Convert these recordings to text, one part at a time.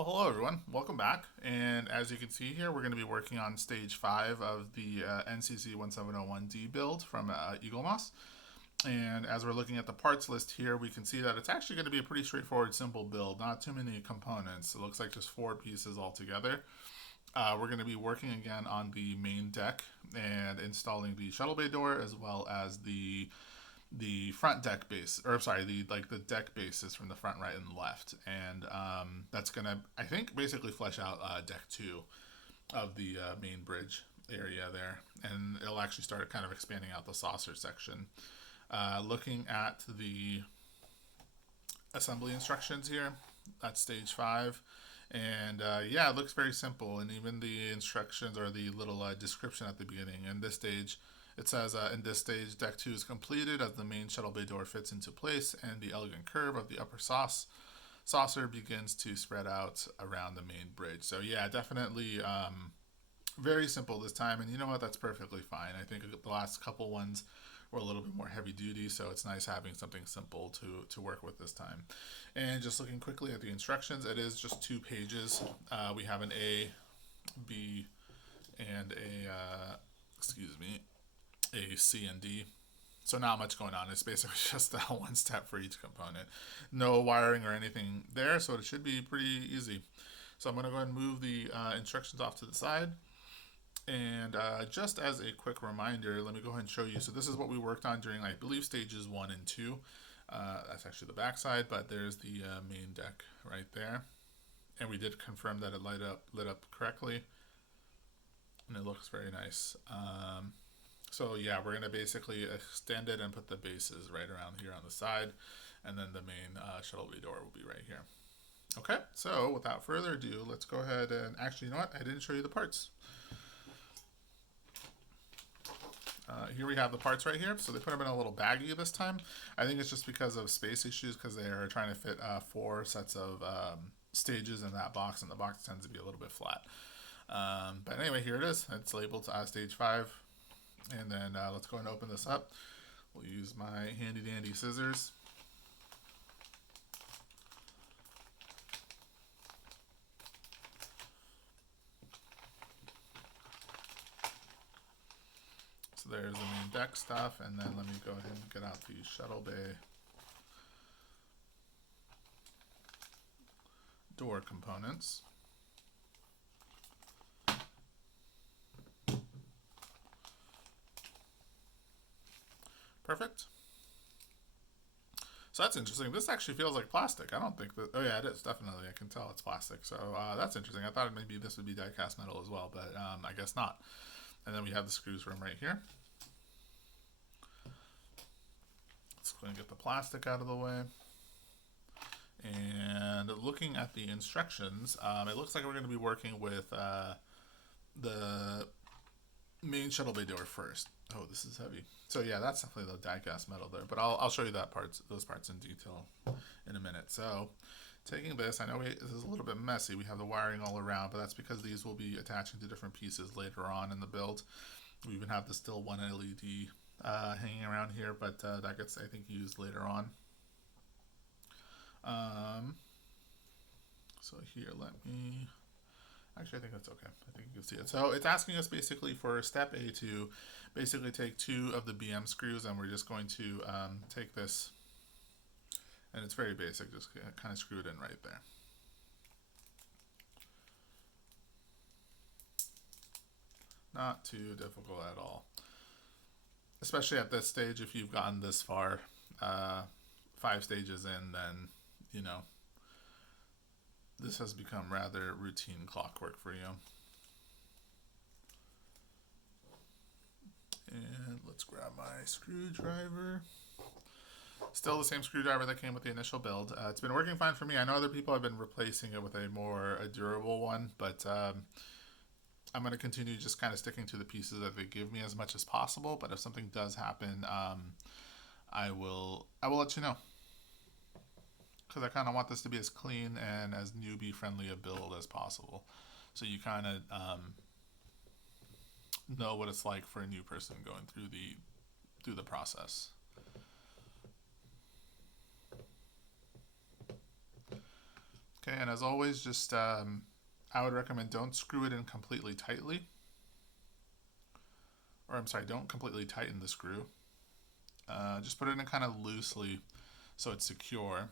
Well, hello everyone. Welcome back. And as you can see here, we're going to be working on stage 5 of the NCC-1701-D build from Eaglemoss. And as we're looking at the parts list here, we can see that it's actually going to be a pretty straightforward, simple build. Not too many components. It looks like just 4 pieces altogether. We're going to be working again on the main deck and installing the Shuttlebay door as well as the front deck base, or sorry, the deck bases from the front, right, and left, and that's gonna, I think, basically flesh out deck 2 of the main bridge area there, and it'll actually start kind of expanding out the saucer section. Looking at the assembly instructions here, that's stage 5. And yeah, it looks very simple, and even the instructions or the little description at the beginning. In this stage, it says, in this stage, deck 2 is completed as the main shuttle bay door fits into place and the elegant curve of the upper saucer begins to spread out around the main bridge. So yeah, definitely very simple this time, and you know what, that's perfectly fine. I think the last couple ones were a little bit more heavy duty, so it's nice having something simple to work with this time. And just looking quickly at the instructions, it is just 2 pages. We have an A, B, and a C and D. So not much going on. It's basically just one step for each component. No wiring or anything there, so it should be pretty easy. So I'm going to go ahead and move the instructions off to the side. And just as a quick reminder, let me go ahead and show you. So this is what we worked on during, I believe, stages 1 and 2. That's actually the back side, but there's the main deck right there. And we did confirm that it lit up correctly. And it looks very nice. So yeah, we're going to basically extend it and put the bases right around here on the side. And then the main shuttlebay door will be right here. Okay, so without further ado, let's go ahead and, actually, you know what? I didn't show you the parts. Here we have the parts right here. So they put them in a little baggie this time. I think it's just because of space issues, because they are trying to fit 4 sets of stages in that box, and the box tends to be a little bit flat. But anyway, here it is. It's labeled stage 5. And then let's go ahead and open this up. We'll use my handy dandy scissors. So there's the main deck stuff, and then let me go ahead and get out the Shuttlebay door components. Perfect. So that's interesting. This actually feels like plastic. I don't think that. Oh yeah, it is, definitely. I can tell it's plastic. So that's interesting. I thought maybe this would be die-cast metal as well, but I guess not. And then we have the screws from right here. Let's go and get the plastic out of the way. And looking at the instructions, it looks like we're going to be working with the main shuttle bay door first. Oh, this is heavy. So yeah, that's definitely the die-cast metal there. But I'll show you those parts in detail in a minute. So taking this, I know this is a little bit messy. We have the wiring all around, but that's because these will be attaching to different pieces later on in the build. We even have the still one LED hanging around here, but that gets, I think, used later on. So here, let me... Actually, I think that's okay. I think you can see it. So it's asking us basically for step A to basically take 2 of the BM screws, and we're just going to take this, and it's very basic, just kind of screw it in right there. Not too difficult at all. Especially at this stage, if you've gotten this far, 5 stages in, then, you know, this has become rather routine clockwork for you. And let's grab my screwdriver. Still the same screwdriver that came with the initial build. It's been working fine for me. I know other people have been replacing it with a more durable one, but I'm going to continue just kind of sticking to the pieces that they give me as much as possible. But if something does happen, I will let you know, because I kind of want this to be as clean and as newbie friendly a build as possible, so you kind of know what it's like for a new person going through the process. Okay, and as always, just I would recommend don't screw it in completely tightly. Or I'm sorry, don't completely tighten the screw. Just put it in kind of loosely so it's secure.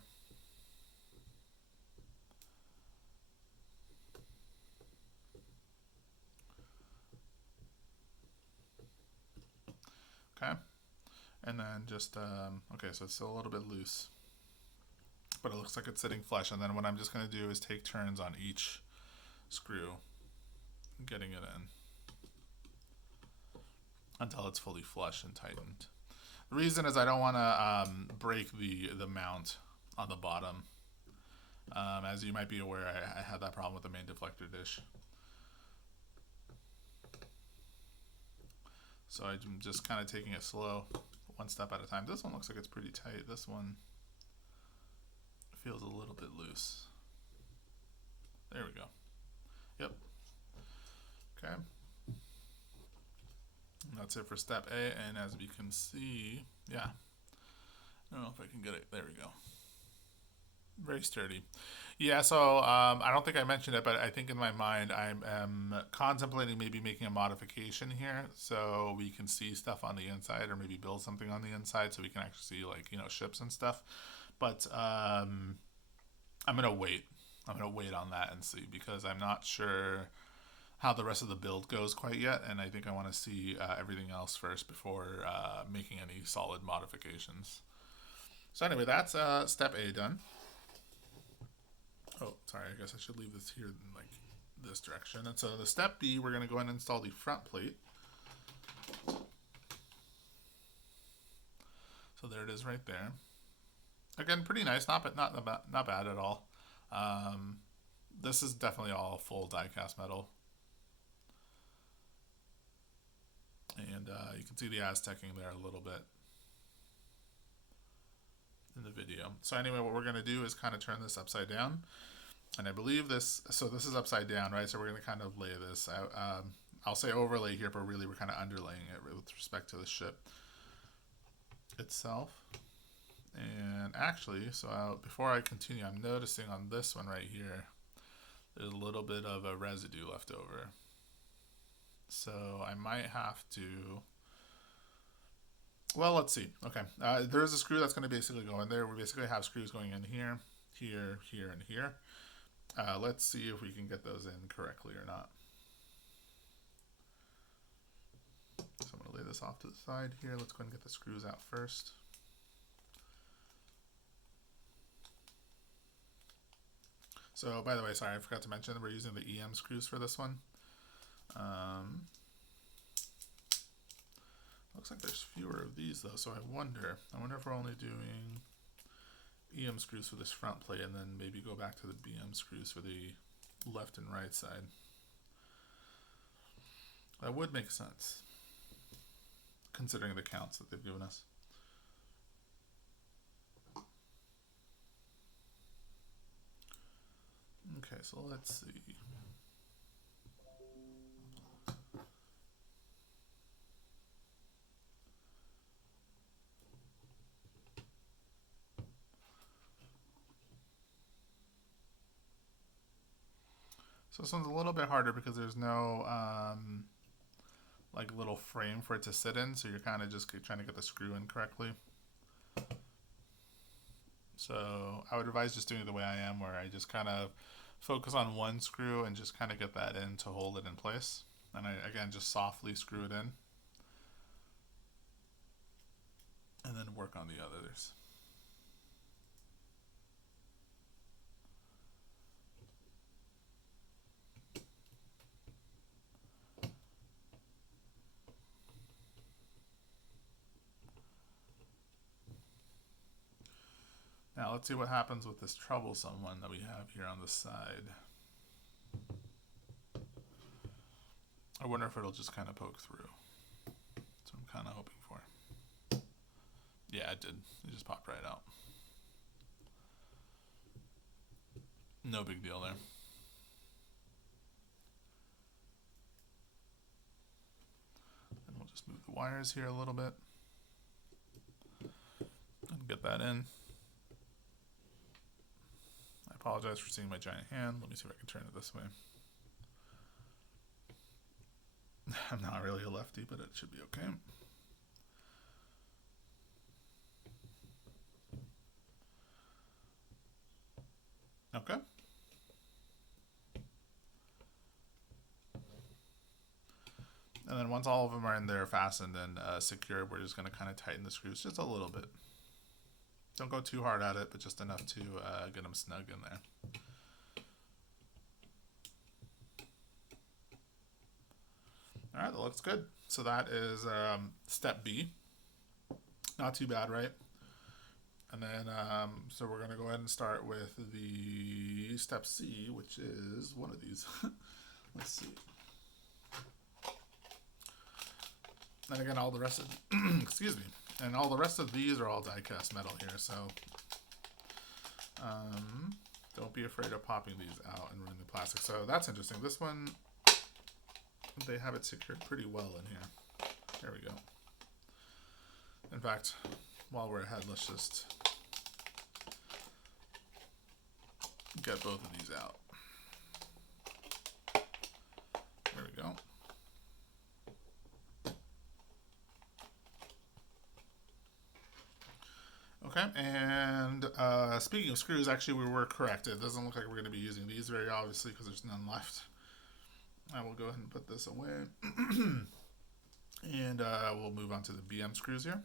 Okay, and then just, okay, so it's still a little bit loose, but it looks like it's sitting flush. And then what I'm just going to do is take turns on each screw, getting it in until it's fully flush and tightened. The reason is I don't want to break the mount on the bottom. As you might be aware, I had that problem with the main deflector dish. So I'm just kind of taking it slow, one step at a time. This one looks like it's pretty tight. This one feels a little bit loose. There we go. Yep. Okay. And that's it for step A. And as we can see, yeah. I don't know if I can get it. There we go. Very sturdy. Yeah, so I don't think I mentioned it, but I think in my mind I'm contemplating maybe making a modification here so we can see stuff on the inside, or maybe build something on the inside so we can actually see, like, you know, ships and stuff. But I'm gonna wait. I'm gonna wait on that and see, because I'm not sure how the rest of the build goes quite yet, and I think I want to see everything else first before making any solid modifications. So anyway, that's step A done. Oh, sorry, I guess I should leave this here in, like, this direction. And so the step B, we're going to go ahead and install the front plate. So there it is right there. Again, pretty nice, not bad at all. This is definitely all full die-cast metal. And you can see the Aztecing there a little bit in the video. So anyway, what we're going to do is kind of turn this upside down. And I believe this, so this is upside down, right? So we're going to kind of lay this out. I'll say overlay here, but really we're kind of underlaying it with respect to the ship itself. And actually, so before I continue, I'm noticing on this one right here, there's a little bit of a residue left over. So I might have to, well, let's see. Okay, there's a screw that's going to basically go in there. We basically have screws going in here, here, here, and here. Let's see if we can get those in correctly or not. So I'm going to lay this off to the side here. Let's go ahead and get the screws out first. So, by the way, sorry, I forgot to mention that we're using the EM screws for this one. Looks like there's fewer of these though, so I wonder if we're only doing EM screws for this front plate, and then maybe go back to the BM screws for the left and right side. That would make sense, considering the counts that they've given us. Okay, so let's see. So this one's a little bit harder because there's no like little frame for it to sit in, so you're kind of just trying to get the screw in correctly. So I would advise just doing it the way I am, where I just kind of focus on one screw and just kind of get that in to hold it in place. And I, again, just softly screw it in. And then work on the others. Now let's see what happens with this troublesome one that we have here on the side. I wonder if it'll just kind of poke through. That's what I'm kind of hoping for. Yeah, it did. It just popped right out. No big deal there. And we'll just move the wires here a little bit and get that in. I apologize for seeing my giant hand. Let me see if I can turn it this way. I'm not really a lefty, but it should be okay. Okay. And then once all of them are in there fastened and secured, we're just going to kind of tighten the screws just a little bit. Don't go too hard at it, but just enough to get them snug in there. All right, that looks good. So that is step B. Not too bad, right? And then, so we're going to go ahead and start with the step C, which is one of these. Let's see. And again, all the rest of, excuse me, and all the rest of these are all die-cast metal here, so don't be afraid of popping these out and ruining the plastic. So that's interesting. This one, they have it secured pretty well in here. There we go. In fact, while we're ahead, let's just get both of these out. There we go. Okay, and speaking of screws, actually we were correct. It doesn't look like we're going to be using these very obviously because there's none left. I will go ahead and put this away. And we'll move on to the BM screws here.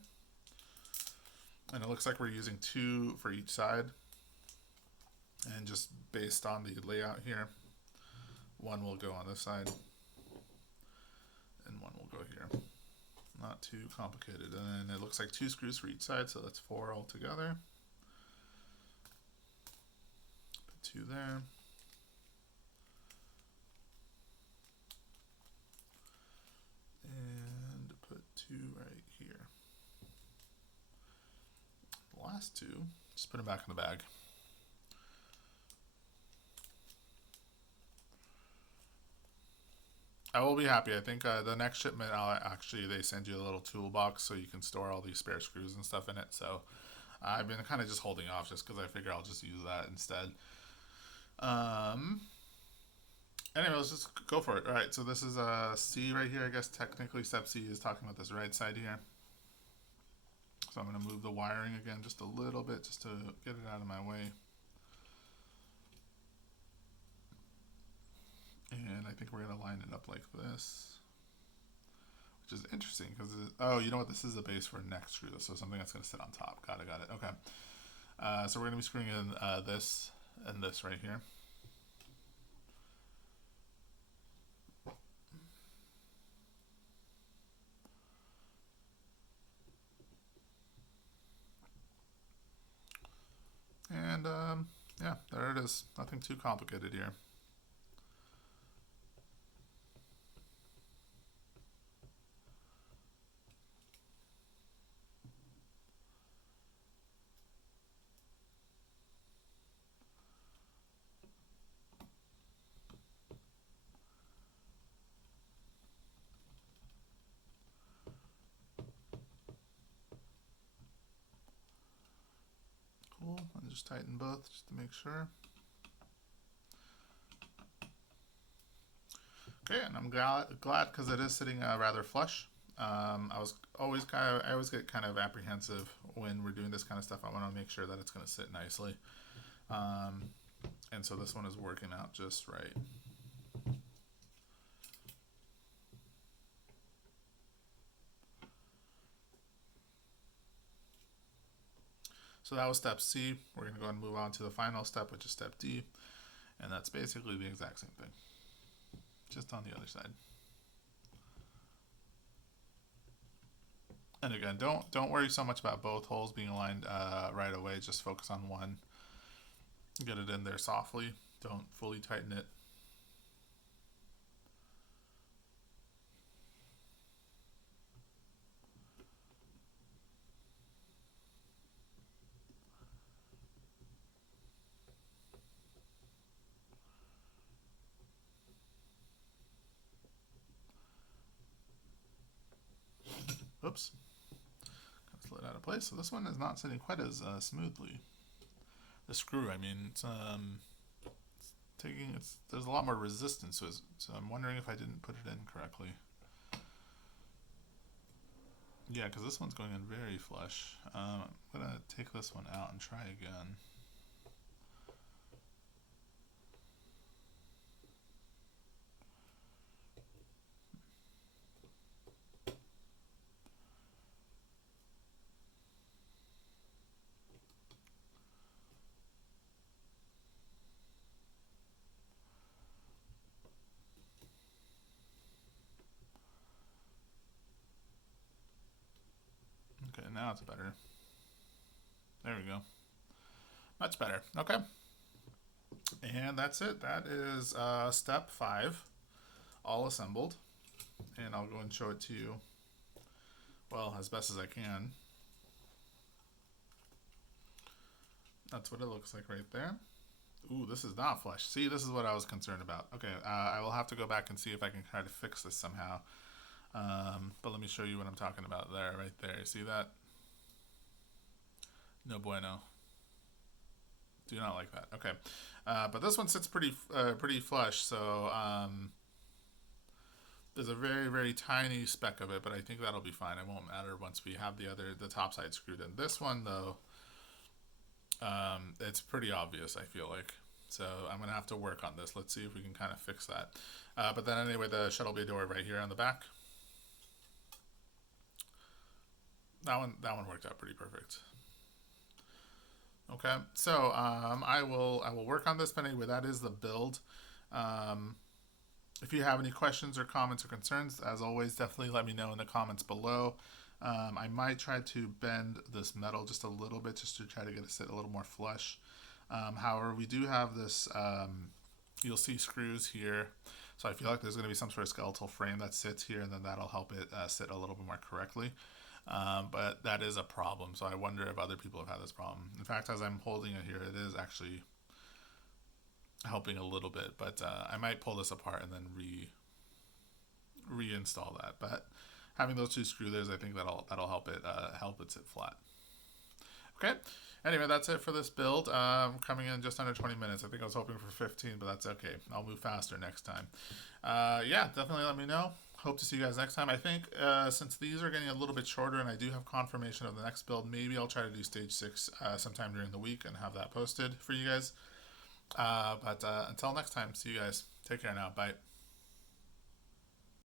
And it looks like we're using 2 for each side. And just based on the layout here, 1 will go on this side and 1 will go here. Not too complicated. And then it looks like 2 screws for each side, so that's 4 altogether. Put 2 there. And put 2 right here. The last 2, just put them back in the bag. I will be happy. I think the next shipment, they send you a little toolbox so you can store all these spare screws and stuff in it. So I've been kind of just holding off just because I figure I'll just use that instead. Anyway, let's just go for it. All right, so this is C right here. I guess technically step C is talking about this right side here. So I'm going to move the wiring again just a little bit just to get it out of my way. And I think we're going to line it up like this, which is interesting because, oh, you know what? This is the base for next screw, so something that's going to sit on top. Got it. Okay. So we're going to be screwing in this and this right here. And yeah, there it is. Nothing too complicated here. Cool. And just tighten both just to make sure. Okay, and I'm glad because it is sitting rather flush. I always get kind of apprehensive when we're doing this kind of stuff. I want to make sure that it's going to sit nicely. And so this one is working out just right. So that was step C. We're going to go and move on to the final step, which is step D. And that's basically the exact same thing, just on the other side. And again, don't worry so much about both holes being aligned right away. Just focus on one. Get it in there softly. Don't fully tighten it. Oops. Slid out of place. So this one is not sitting quite as smoothly. the screw. I mean, there's a lot more resistance to it, so I'm wondering if I didn't put it in correctly. Yeah, because this one's going in very flush. I'm gonna take this one out and try again. Okay, now it's better. There we go. Much better. Okay. And that's it. That is step 5, all assembled. And I'll go and show it to you, well, as best as I can. That's what it looks like right there. Ooh, this is not flush. See, this is what I was concerned about. Okay, I will have to go back and see if I can try to fix this somehow. But let me show you what I'm talking about there, right there. You see that? No bueno. Do not like that. Okay, but this one sits pretty flush, so there's a very tiny speck of it, but I think that'll be fine. It won't matter once we have the top side screwed in. This one though, it's pretty obvious, I feel like. So I'm gonna have to work on this. Let's see if we can kind of fix that. But then anyway, the Shuttlebay door right here on the back. That one worked out pretty perfect. Okay, so I will work on this. But anyway, that is the build. If you have any questions or comments or concerns, as always, definitely let me know in the comments below. I might try to bend this metal just a little bit just to try to get it sit a little more flush. However, we do have this, you'll see screws here. So I feel like there's going to be some sort of skeletal frame that sits here, and then that'll help it sit a little bit more correctly. But that is a problem, so I wonder if other people have had this problem. In fact, as I'm holding it here, it is actually helping a little bit, but I might pull this apart and then reinstall that. But having those two screw theirs, I think that'll help it sit flat. Okay. Anyway, that's it for this build. Coming in just under 20 minutes. I think I was hoping for 15, but that's okay. I'll move faster next time. Yeah, definitely let me know. Hope to see you guys next time. I think since these are getting a little bit shorter and I do have confirmation of the next build, maybe I'll try to do stage 6 sometime during the week and have that posted for you guys. But until next time, see you guys. Take care now. Bye.